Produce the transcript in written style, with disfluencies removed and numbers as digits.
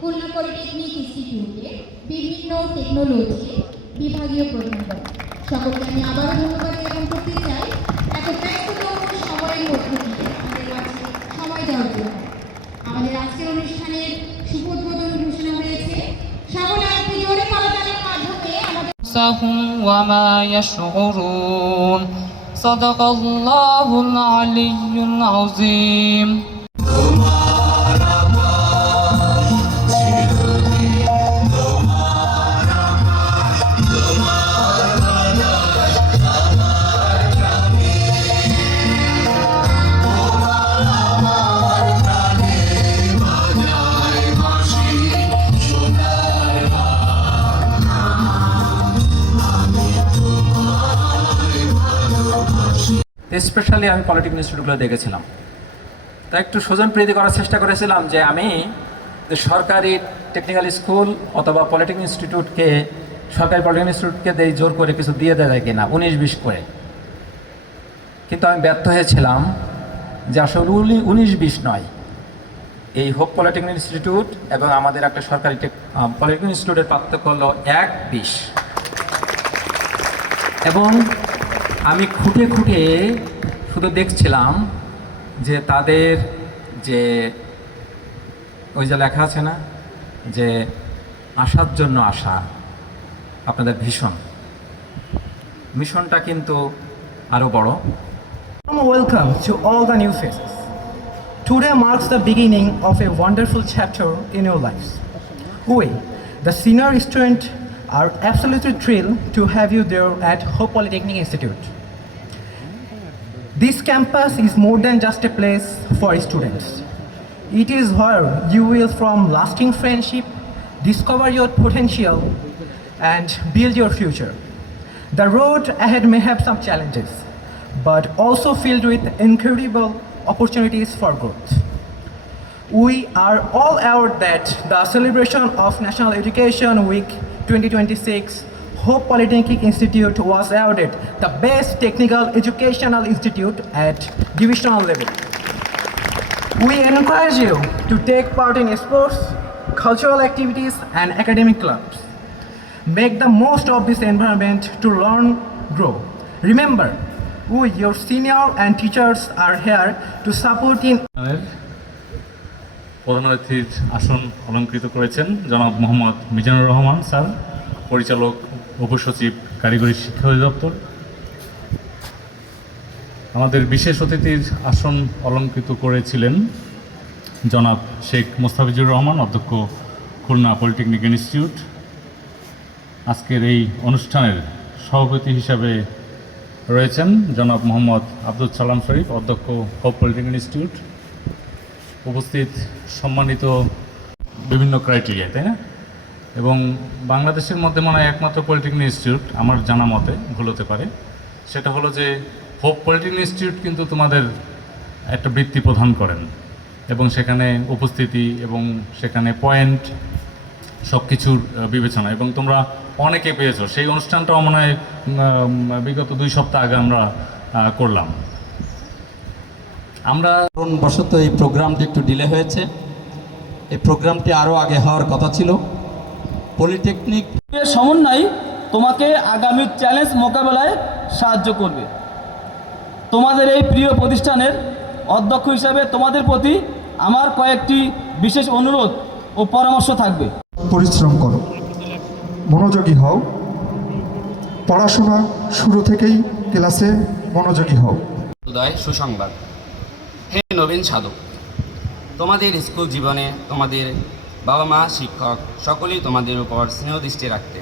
Khulna polytechnic ইনস্টিটিউটে বিভিন্ন technology বিভাগীয় প্রধান। সকলকে আমি আবারও ধন্যবাদ জ্ঞাপন করতে চাই এত ব্যস্ততম সময়ের মধ্যে দিয়ে আমাদের কাছে সময় দেওয়ার জন্য। আমাদের আজকের অনুষ্ঠানের শুভ উদ্বোধন ঘোষণা হয়েছে। সকলে একটু জোরে করতালির মাধ্যমে আমাদের وما يشعرون صدق الله العلي العظيم স্পেশালি আমি পলিটেকনিক ইনস্টিটিউটগুলো দেখেছিলাম, তা একটু স্বজন প্রীতি করার চেষ্টা করেছিলাম যে আমি সরকারি টেকনিক্যাল স্কুল অথবা পলিটেকনিক ইনস্টিটিউটকে সরকারি পলিটেকনিক ইনস্টিটিউটকে দেই জোর করে কিছু দিয়ে দেয় কিনা 19-20 করে, কিন্তু আমি ব্যর্থ হয়েছিলাম যে আসলে 19-20 নয়, এই হোপ পলিটেকনিক ইনস্টিটিউট এবং আমাদের একটা সরকারি পলিটেকনিক ইনস্টিটিউটের পার্থক্য হলো 1-20। এবং আমি খুঁটে খুঁটে শুধু দেখছিলাম যে তাদের যে ওই যে লেখা আছে না যে আশার জন্য আশা, আপনাদের মিশনটা কিন্তু আরও বড়। Welcome to all the new faces. Today marks the beginning of a wonderful chapter in your lives. We, the senior students, are absolutely thrilled to have you there at Hope Polytechnic Institute. This campus is more than just a place for students. It is where you will form lasting friendship, discover your potential, and build your future. The road ahead may have some challenges, but also filled with incredible opportunities for growth. We are all aware that the celebration of National Education Week 2026, Hope Polytechnic Institute was awarded the best technical educational institute at divisional level. We encourage you to take part in sports, cultural activities, and academic clubs. Make the most of this environment to learn, grow. Remember, we, your senior and teachers, are here to support in প্রধান অতিথির আসন অলঙ্কৃত করেছেন জনাব Mohammad Mizanur Rahman sir, পরিচালক উপসচিব কারিগরি শিক্ষা অধিদপ্তর। আমাদের বিশেষ অতিথির আসন অলঙ্কৃত করেছিলেন জনাব শেখ মোস্তাফিজুর রহমান, অধ্যক্ষ খুলনা পলিটেকনিক ইনস্টিটিউট। আজকের এই অনুষ্ঠানের সভাপতি হিসাবে রয়েছেন জনাব মোহাম্মদ আব্দুল সালাম শরীফ, অধ্যক্ষ হোপ পলিটেকনিক ইনস্টিটিউট। উপস্থিত সম্মানিত বিভিন্ন ক্রাইটেরিয়া, তাই না? এবং বাংলাদেশের মধ্যে মনে হয় একমাত্র পলিটেকনিক ইনস্টিটিউট, আমার জানা মতে, ভুল হতে পারে, সেটা হলো যে হোপ পলিটেকনিক ইনস্টিটিউট কিন্তু তোমাদের একটা বৃত্তি প্রদান করেন এবং সেখানে উপস্থিতি এবং সেখানে পয়েন্ট সব কিছুর বিবেচনা, এবং তোমরা অনেকে পেয়েছো। সেই অনুষ্ঠানটাও মনে হয় বিগত 2 সপ্তাহ আগে আমরা করলাম। আমরা কারণবশত এই প্রোগ্রামটি একটু ডিলে হয়েছে। এই প্রোগ্রামটি আরও আগে হওয়ার কথা ছিল। পলিটেকনিক সমন্বয় তোমাকে আগামী চ্যালেঞ্জ মোকাবেলায় সাহায্য করবে। তোমাদের এই প্রিয় প্রতিষ্ঠানের অধ্যক্ষ হিসাবে তোমাদের প্রতি আমার কয়েকটি বিশেষ অনুরোধ ও পরামর্শ থাকবে। পরিশ্রম করো, মনোযোগী হও, পড়াশোনা শুরু থেকেই ক্লাসে মনোযোগী হও। উদয় সুসংবাদ। হে নবীন সাধক, তোমাদের স্কুল জীবনে তোমাদের বাবা মা, শিক্ষক সকলেই তোমাদের উপর স্নেহ দৃষ্টি রাখতেন।